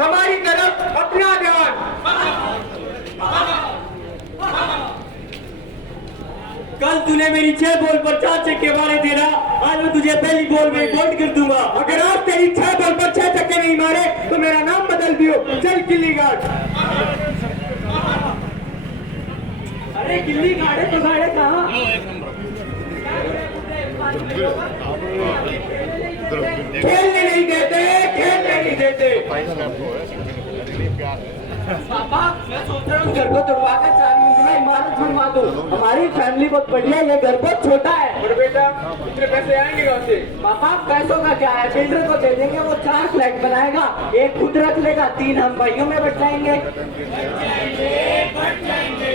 हमारी तरफ अपना ध्यान। कल तूने मेरी 6 बॉल पर 4 छक्के मारे थे ना, आज मैं तुझे पहली बॉल में आउट कर दूंगा। अगर आप तेरी 6 बॉल पर 6 छक्के नहीं मारे तो मेरा नाम बदल दियो। चल गिल्ली गार्ड। अरे गिल्ली गाड़े तो गाड़े कहाँ? खेलने नहीं देते, खेलने नहीं देते। पापा मैं सोच रहा हूँ घर को तोड़वा कर 4 मंजिला इमारत बनवा दूँ। हमारी फैमिली बहुत बढ़िया, ये घर बहुत छोटा है। और बेटा इतने पैसे आएंगे कहाँ से? पापा पैसों का क्या है, बिल्डर को दे देंगे, वो 4 फ्लैट बनाएगा, एक खुद रख लेगा, 3 हम भाइयों में बट जाएंगे।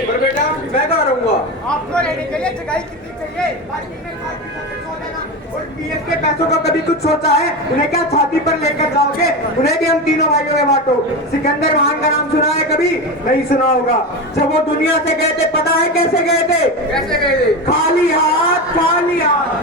पर बेटा मैं कहाँ रहूंगा? आपको रहने के लिए जगह कितनी चाहिए? पार्किंग में कार की छत पे सो लेना। और पीएफ के पैसों का कभी कुछ सोचा है? उन्हें क्या छाती पर लेकर जाओगे? उन्हें भी हम तीनों भाइयों में बांटो। सिकंदर महान का नाम सुना है कभी? नहीं सुना होगा। जब वो दुनिया से गए थे पता है कैसे गए थे? कैसे गए थे? खाली हाथ, खाली हाथ।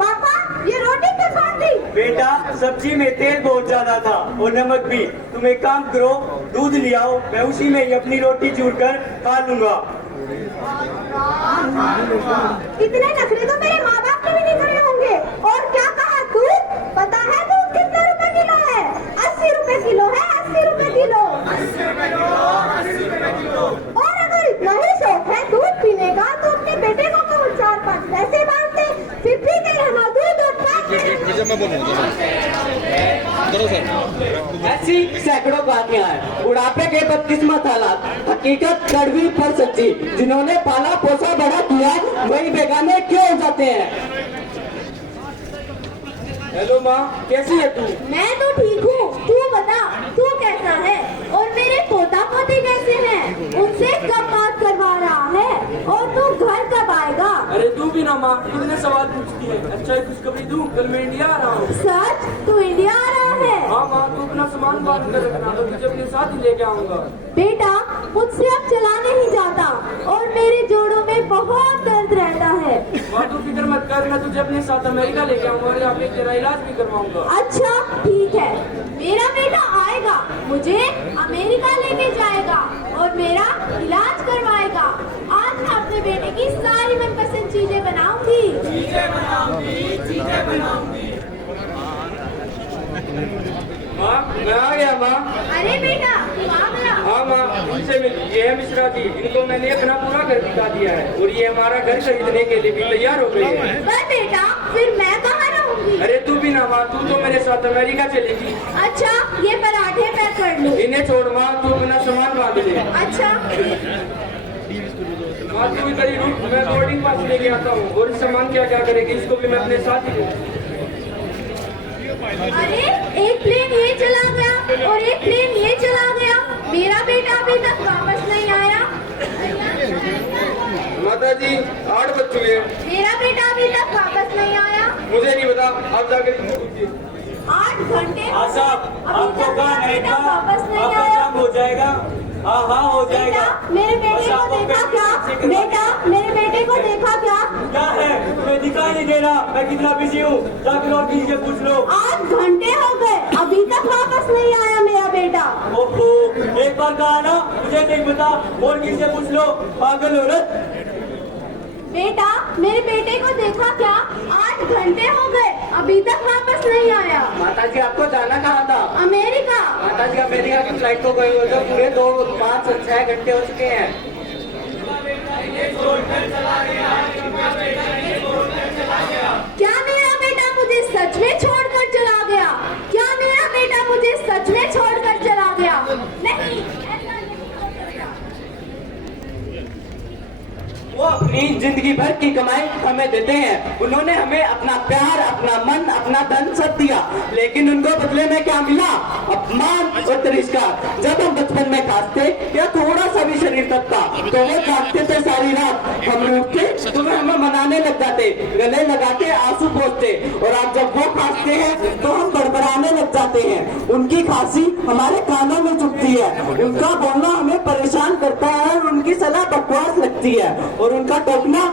पापा ये रोटी क्यों छोड़ दी? बेटा सब्जी में तेल बहुत ज्यादा था और नमक भी। तुम एक काम करो, दूध ले आओ, मैं उसी में ही अपनी रोटी चूर कर खा लूंगा। इतने नखरे तो मेरे माँ बाप के भी नहीं करे होंगे। और क्या कहा तू? पता है दूध कितने रुपए किलो है? 80 रुपए किलो है, 80 रुपए किलो। और अगर इतना ही शौक है दूध पीने का तो अपने बेटे को क्यों 4-5 पैसे मांगते, फिर पीते रहना दूध और ऐसी सैकड़ों बातें हैं। बुढ़ापे के बदकिस्मत हालात, हकीकत कड़वी पर सच्ची। जिन्होंने पाला पोसा बड़ा किया वही बेगाने क्यों हो जाते हैं। हेलो माँ, कैसी है तू? मैं तो ठीक हूँ, तू बता तू कैसा है? और मेरे पोता पोती कैसे हैं? उनसे कब बात करवा रहा है? और तू घर कब आएगा? अरे तू भी ना माँ, तुमने सवाल पूछती है। अच्छा एक खुशखबरी दूं, कल मैं इंडिया आ रहा हूँ। सच? तू इंडिया आ रहा है? हाँ माँ, तू अपना सामान बांध कर रखना, तो तुझे अपने साथ ही लेके आऊंगा। बेटा मुझसे अब चला नहीं जाता और मेरे जोड़ों में बहुत दर्द रहता है। माँ तू फिक्र मत कर, मैं तुझे अपने साथ अमेरिका लेके आऊंगा और यहाँ पे तेरा इलाज भी करवाऊंगा। अच्छा ठीक है, मेरा बेटा आएगा, मुझे अमेरिका लेके जाएगा और मेरा इलाज करवाएगा। आज मैं अपने बेटे की सारी मनपसंद चीजें बनाऊंगी। माँ मैं आ गया माँ। अरे बेटा तू आ गया? हाँ माँ, इनसे मिल। ये है मिश्रा जी, इनको मैंने अपना पूरा घर दिखा दिया है और ये हमारा घर खरीदने के लिए भी तैयार हो गए हैं। पर बेटा फिर मैं कहाँ रहूंगी? अरे तू भी ना माँ, तू तो मेरे साथ अमेरिका चलेगी। अच्छा ये पराठे पैक कर लूं। इन्हें छोड़ माँ, तू अपना सामान बांध ले। अच्छा माँ तू इधर ही रुक, मैं बोर्डिंग पास लेके आता हूँ। और इस सामान क्या क्या करेगी, इसको भी मैं अपने साथ ही लूँ। अरे एक प्लेन ये चला गया और एक प्लेन ये चला गया। मेरा बेटा अभी तक वापस नहीं आया। माता जी 8 बज चुके हैं। मेरा बेटा अभी तक वापस नहीं आया। मुझे नहीं पता, आप जाकर इनको पूछिए। 8 घंटे हाँ साहब, आपको कहा नहीं बेटा था वापस नहीं आपका आया। काम हो जाएगा। हाँ हाँ हो जाएगा। बेटा मेरे बेटे को देखा क्या? बेटा मेरे बेटे को देखा क्या? क्या है, तुम्हें दिखाई नहीं दे रहा मैं कितना बिजी हूँ? जाकर और किसी से पूछ लो। 8 घंटे हो गए, अभी तक वापस नहीं आया मेरा बेटा। ओहो, एक बार कहा ना मुझे नहीं पता, और किसी से पूछ लो, पागल औरत। बेटा मेरे बेटे को देखा क्या? 8 घंटे हो गए, अभी तक वापस नहीं आया। माता जी आपको जाना कहाँ था? अमेरिका। माता जी अमेरिका की फ्लाइट को गए हुए तो पूरे 2, 5 और 6 घंटे हो चुके हैं। क्या मेरा बेटा मुझे सच में छोड़कर चला गया? क्या मेरा बेटा मुझे सच में छोड़कर चला गया? नहीं ऐसा नहीं हो सकता। वो अपनी जिंदगी भर की कमाई हमें देते हैं। उन्होंने हमें अपना प्यार, अपना मन, अपना धन सब दिया, लेकिन उनको बदले में क्या मिला? अपमान और तिरस्कार। जब हम बचपन में खाते या थोड़ा सा भी शरीर तक था तो वो जागते थे सारी रात, हम उठते तो वे हमें मनाने लग जाते, गले लगाते, आंसू पोंछते, और आज जब वो खांसते हैं तो हम बड़बड़ाने लग जाते हैं। उनकी खांसी हमारे कानों में चुभती है, उनका बोलना हमें परेशान करता है और उनकी सलाह बकवास लगती है और उनका टोकना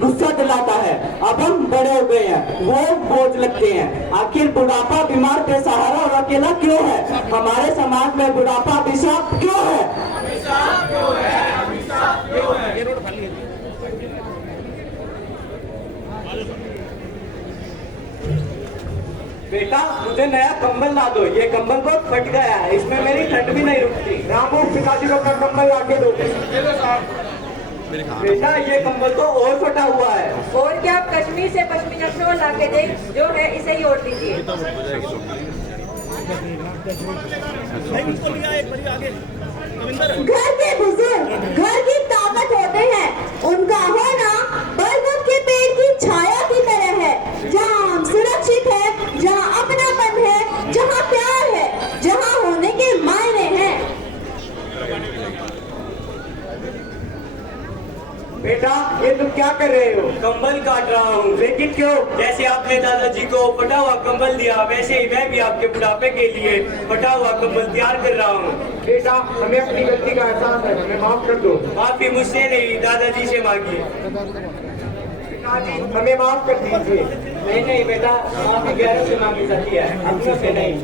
गुस्सा दिलाता है। अब हम बड़े हो गए हैं, वो बोझ लगते हैं। आखिर बुढ़ापा बीमार, बेसहारा और अकेला क्यों है? हमारे समाज में बुढ़ापा अभिशाप क्यों है? बेटा मुझे नया कंबल ला दो, ये कंबल बहुत फट गया है, इसमें मेरी ठंड भी नहीं रुकती। रामू पिताजी को अपना कंबल ला के दो। बेटा ये कंबल तो और फटा हुआ है। और क्या, आप कश्मीर से पश्मीना शॉल ला के दे, जो है इसे ही ओढ़ लीजिए। घर के बुजुर्ग घर की ताकत होते हैं, उनका होना बरगद के पेड़ की छाया की तरह है। जहाँ हम सुरक्षित है, जहाँ अपनापन है, जहाँ प्यार है, जहाँ होने के मायने हैं। बेटा ये तुम क्या कर रहे हो? कंबल काट रहा हूँ। लेकिन क्यों? जैसे आपने दादाजी को फटा हुआ कंबल दिया, वैसे ही मैं भी आपके बुढ़ापे के लिए फटा हुआ कंबल तैयार कर रहा हूँ। बेटा हमें अपनी गलती का एहसास है, हमें माफ कर दो। माफी मुझसे नहीं, दादाजी से मांगिए। पिताजी हमें माफ कर दीजिए। नहीं नहीं बेटा, माफी गैरों से मांगी जाती है, अपनों से नहीं।